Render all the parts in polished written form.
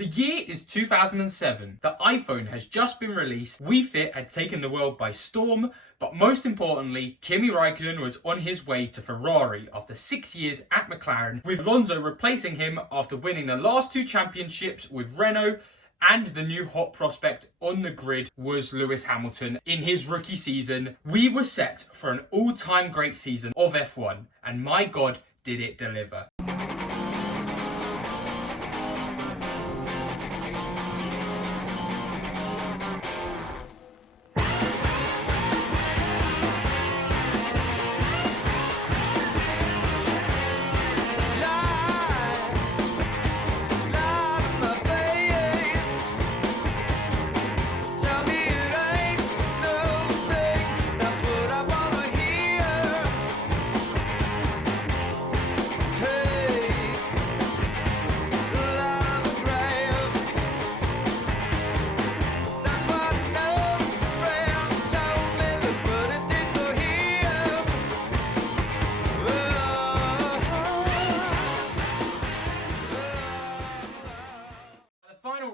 The year is 2007. The iPhone has just been released. Wii Fit had taken the world by storm, but most importantly, Kimi Raikkonen was on his way to Ferrari after 6 years at McLaren, with Alonso replacing him after winning the last 2 championships with Renault, and the new hot prospect on the grid was Lewis Hamilton in his rookie season. We were set for an all-time great season of F1, and my God, did it deliver.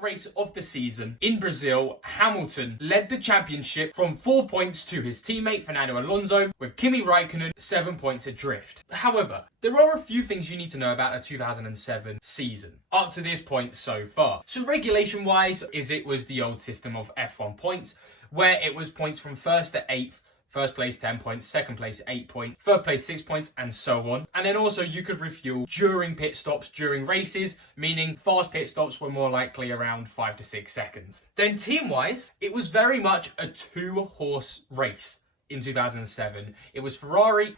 Race of the season in Brazil, Hamilton led the championship from 4 points to his teammate Fernando Alonso, with Kimi Raikkonen 7 points adrift. However, there are a few things you need to know about a 2007 season up to this point so far. So regulation wise, it was the old system of F1 points, where it was points from 1st to 8th. First place 10 points, second place 8 points, third place 6 points, and so on. And then also you could refuel during pit stops during races, meaning fast pit stops were more likely around 5 to 6 seconds. Then team-wise, it was very much a 2-horse race in 2007. It was Ferrari,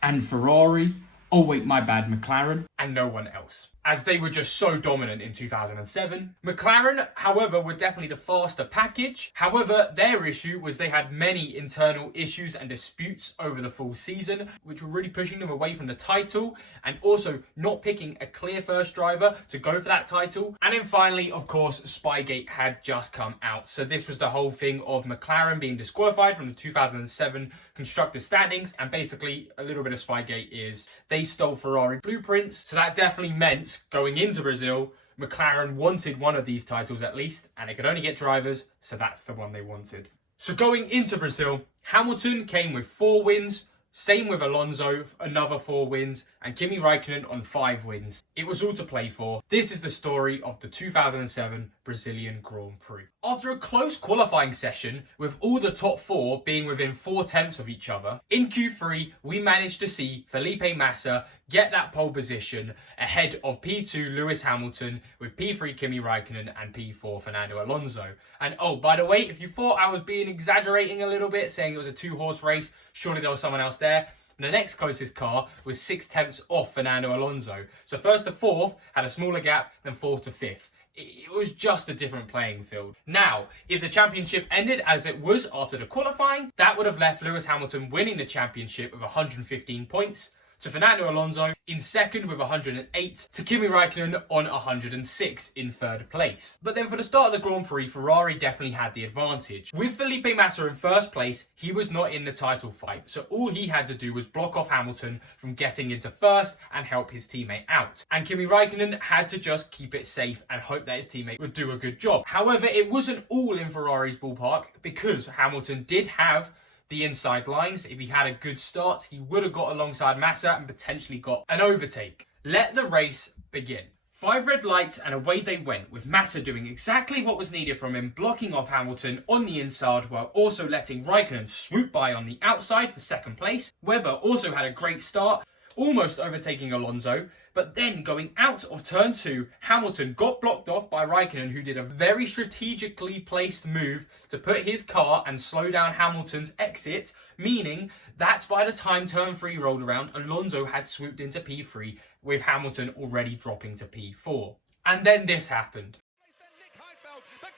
oh wait, my bad, McLaren, and no one else, as they were just so dominant in 2007. McLaren, however, were definitely the faster package. However, their issue was they had many internal issues and disputes over the full season, which were really pushing them away from the title, and also not picking a clear first driver to go for that title. And then finally, of course, Spygate had just come out. So this was the whole thing of McLaren being disqualified from the 2007 constructor standings, and basically a little bit of Spygate is they stole Ferrari blueprints. So that definitely meant going into Brazil, McLaren wanted one of these titles at least, and they could only get drivers, so that's the one they wanted. So going into Brazil, Hamilton came with 4 wins, same with Alonso, another 4 wins, and Kimi Raikkonen on 5 wins. It was all to play for. This is the story of the 2007 Brazilian Grand Prix. After a close qualifying session, with all the top 4 being within 4/10 of each other, in Q3 we managed to see Felipe Massa get that pole position ahead of P2 Lewis Hamilton, with P3 Kimi Raikkonen and P4 Fernando Alonso. And oh, by the way, if you thought I was being exaggerating a little bit, saying it was a 2-horse race, surely there was someone else there. The next closest car was 6/10 off Fernando Alonso. So 1st to 4th had a smaller gap than 4th to 5th. It was just a different playing field. Now, if the championship ended as it was after the qualifying, that would have left Lewis Hamilton winning the championship with 115 points, to Fernando Alonso in second with 108, to Kimi Raikkonen on 106 in third place. But then for the start of the Grand Prix, Ferrari definitely had the advantage. With Felipe Massa in first place, he was not in the title fight, so all he had to do was block off Hamilton from getting into first and help his teammate out. And Kimi Raikkonen had to just keep it safe and hope that his teammate would do a good job. However, it wasn't all in Ferrari's ballpark, because Hamilton did have the inside lines. If he had a good start, he would have got alongside Massa and potentially got an overtake. Let the race begin. 5 red lights and away they went, with Massa doing exactly what was needed from him, blocking off Hamilton on the inside while also letting Raikkonen swoop by on the outside for second place. Webber also had a great start, almost overtaking Alonso, but then going out of turn 2, Hamilton got blocked off by Raikkonen, who did a very strategically placed move to put his car and slow down Hamilton's exit, meaning that by the time turn 3 rolled around, Alonso had swooped into P3, with Hamilton already dropping to P4. And then this happened.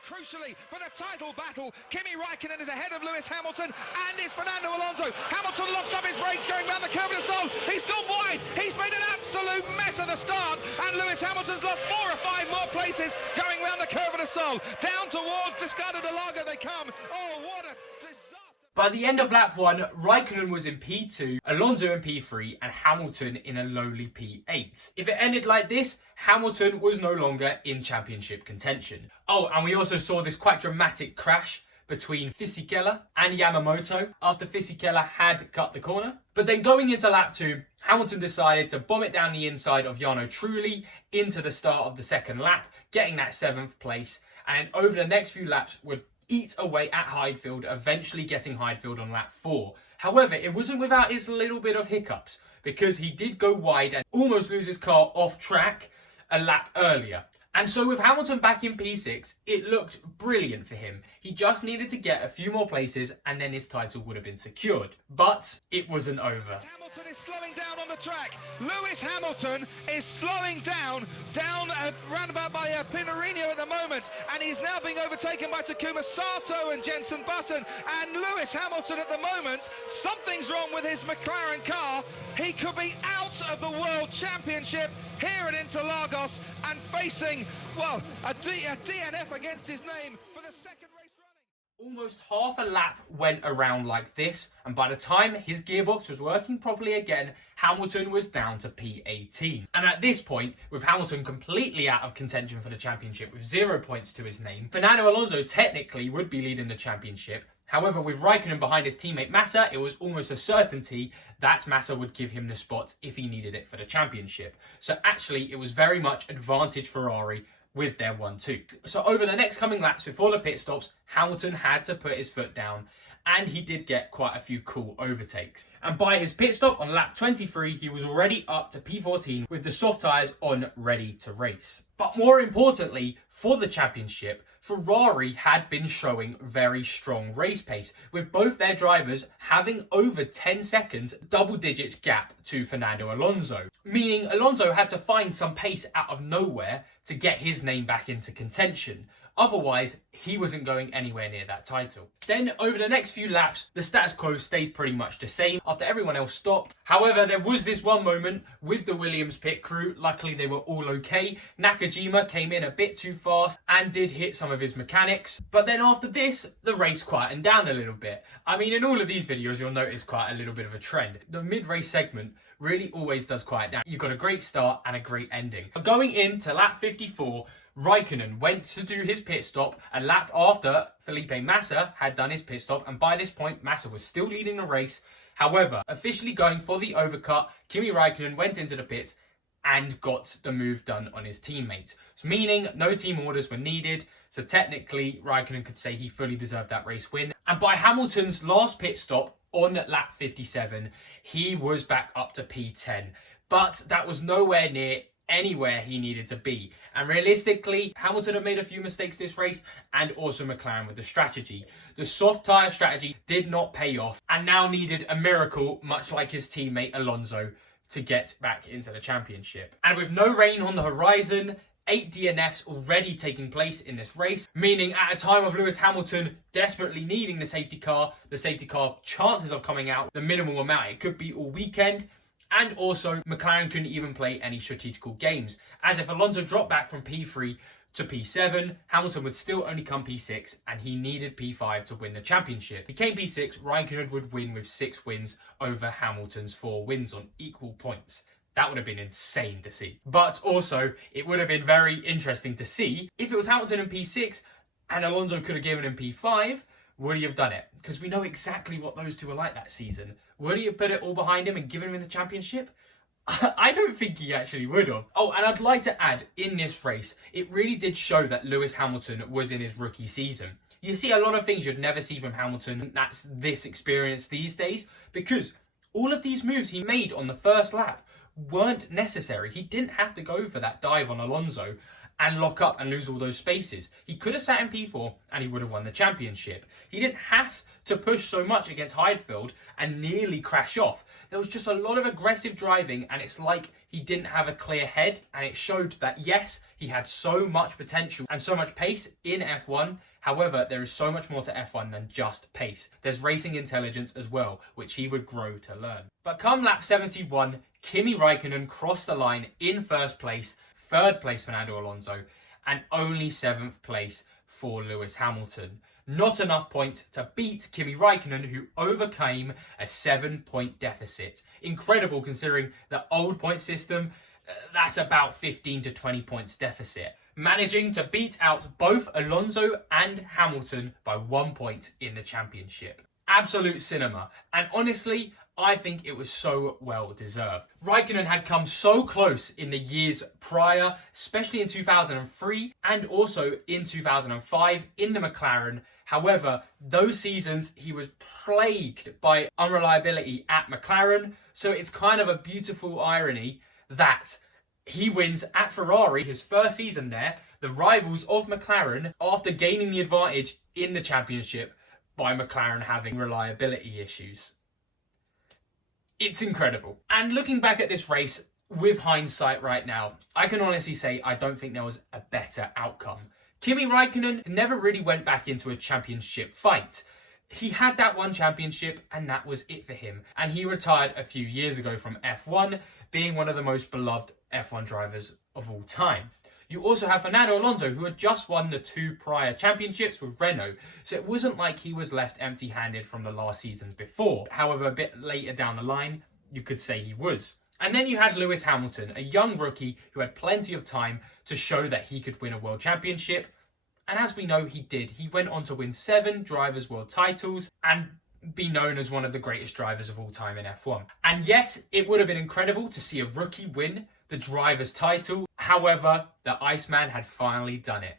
Crucially, for the title battle, Kimi Raikkonen is ahead of Lewis Hamilton, and it's Fernando Alonso. Hamilton locks up his brakes going round the curve of the Sol. He's gone wide. He's made an absolute mess of the start, and Lewis Hamilton's lost 4 or 5 more places going round the curve of the Sol. Down towards Descartes de Lago they come. Oh, what a disaster. By the end of lap 1, Raikkonen was in P2, Alonso in P3, and Hamilton in a lowly P8. If it ended like this, Hamilton was no longer in championship contention. Oh, and we also saw this quite dramatic crash between Fisichella and Yamamoto after Fisichella had cut the corner. But then going into lap 2, Hamilton decided to bomb it down the inside of Jarno Trulli into the start of the second lap, getting that 7th place, and over the next few laps would eat away at Heidfeld, eventually getting Heidfeld on lap 4. However, it wasn't without its little bit of hiccups, because he did go wide and almost lose his car off track a lap earlier. And so with Hamilton back in P6, it looked brilliant for him. He just needed to get a few more places and then his title would have been secured. But it wasn't over. Hamilton is slowing down on the track. Lewis Hamilton is slowing down roundabout by Pinarino at the moment, and he's now being overtaken by Takuma Sato and Jenson Button. And Lewis Hamilton at the moment, something's wrong with his McLaren car. He could be out of the World Championship here at Interlagos and facing, well, a DNF against his name for the second race running. Almost half a lap went around like this, and by the time his gearbox was working properly again, Hamilton was down to P18. And at this point, with Hamilton completely out of contention for the championship with 0 points to his name, Fernando Alonso technically would be leading the championship. However, with Raikkonen behind his teammate Massa, it was almost a certainty that Massa would give him the spot if he needed it for the championship. So actually, it was very much advantage Ferrari with their 1-2. So over the next coming laps before the pit stops, Hamilton had to put his foot down, and he did get quite a few cool overtakes. And by his pit stop on lap 23, he was already up to P14 with the soft tyres on, ready to race. But more importantly, for the championship, Ferrari had been showing very strong race pace, with both their drivers having over 10 seconds double digits gap to Fernando Alonso. Meaning Alonso had to find some pace out of nowhere to get his name back into contention. Otherwise, he wasn't going anywhere near that title. Then, over the next few laps, the status quo stayed pretty much the same after everyone else stopped. However, there was this one moment with the Williams pit crew. Luckily, they were all okay. Nakajima came in a bit too fast and did hit some of his mechanics. But then after this, the race quietened down a little bit. I mean, in all of these videos, you'll notice quite a little bit of a trend. The mid-race segment really always does quiet down. You've got a great start and a great ending. Going into lap 54, Raikkonen went to do his pit stop a lap after Felipe Massa had done his pit stop, and by this point Massa was still leading the race. However, officially going for the overcut, Kimi Raikkonen went into the pits and got the move done on his teammates. So meaning no team orders were needed, so technically Raikkonen could say he fully deserved that race win. And by Hamilton's last pit stop on lap 57, he was back up to P10. But that was nowhere near anywhere he needed to be. And realistically, Hamilton had made a few mistakes this race, and also McLaren with the strategy. The soft tyre strategy did not pay off, and now needed a miracle, much like his teammate Alonso, to get back into the championship. And with no rain on the horizon, 8 DNFs already taking place in this race, meaning at a time of Lewis Hamilton desperately needing the safety car chances of coming out the minimal amount it could be all weekend. And also, McLaren couldn't even play any strategical games, as if Alonso dropped back from P3 to P7, Hamilton would still only come P6, and he needed P5 to win the championship. If he came P6, Raikkonen would win with 6 wins over Hamilton's 4 wins on equal points. That would have been insane to see. But also, it would have been very interesting to see if it was Hamilton in P6 and Alonso could have given him P5, would he have done it? Because we know exactly what those two were like that season. Would he have put it all behind him and given him the championship? I don't think he actually would have. Oh, and I'd like to add, in this race, it really did show that Lewis Hamilton was in his rookie season. You see a lot of things you'd never see from Hamilton. That's this experience these days, because all of these moves he made on the first lap weren't necessary. He didn't have to go for that dive on Alonso and lock up and lose all those spaces. He could have sat in P4 and he would have won the championship. He didn't have to push so much against Heidfeld and nearly crash off. There was just a lot of aggressive driving, and it's like he didn't have a clear head, and it showed that yes, he had so much potential and so much pace in F1. However, there is so much more to F1 than just pace. There's racing intelligence as well, which he would grow to learn. But come lap 71, Kimi Raikkonen crossed the line in first place, third place Fernando Alonso, and only 7th place for Lewis Hamilton. Not enough points to beat Kimi Raikkonen, who overcame a 7-point deficit. Incredible considering the old point system, that's about 15 to 20 points deficit. Managing to beat out both Alonso and Hamilton by 1 point in the championship. Absolute cinema. And honestly, I think it was so well deserved. Raikkonen had come so close in the years prior, especially in 2003 and also in 2005 in the McLaren. However, those seasons he was plagued by unreliability at McLaren, so it's kind of a beautiful irony that he wins at Ferrari, his first season there, the rivals of McLaren, after gaining the advantage in the championship by McLaren having reliability issues. It's incredible. And looking back at this race with hindsight right now, I can honestly say I don't think there was a better outcome. Kimi Raikkonen never really went back into a championship fight. He had that one championship and that was it for him. And he retired a few years ago from F1, being one of the most beloved F1 drivers of all time. You also have Fernando Alonso, who had just won the 2 prior championships with Renault, so it wasn't like he was left empty-handed from the last seasons before. However, a bit later down the line, you could say he was. And then you had Lewis Hamilton, a young rookie who had plenty of time to show that he could win a world championship. And as we know, he did. He went on to win 7 Drivers' World titles and be known as one of the greatest drivers of all time in F1. And yes, it would have been incredible to see a rookie win the driver's title. However, the Iceman had finally done it.